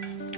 Thank you.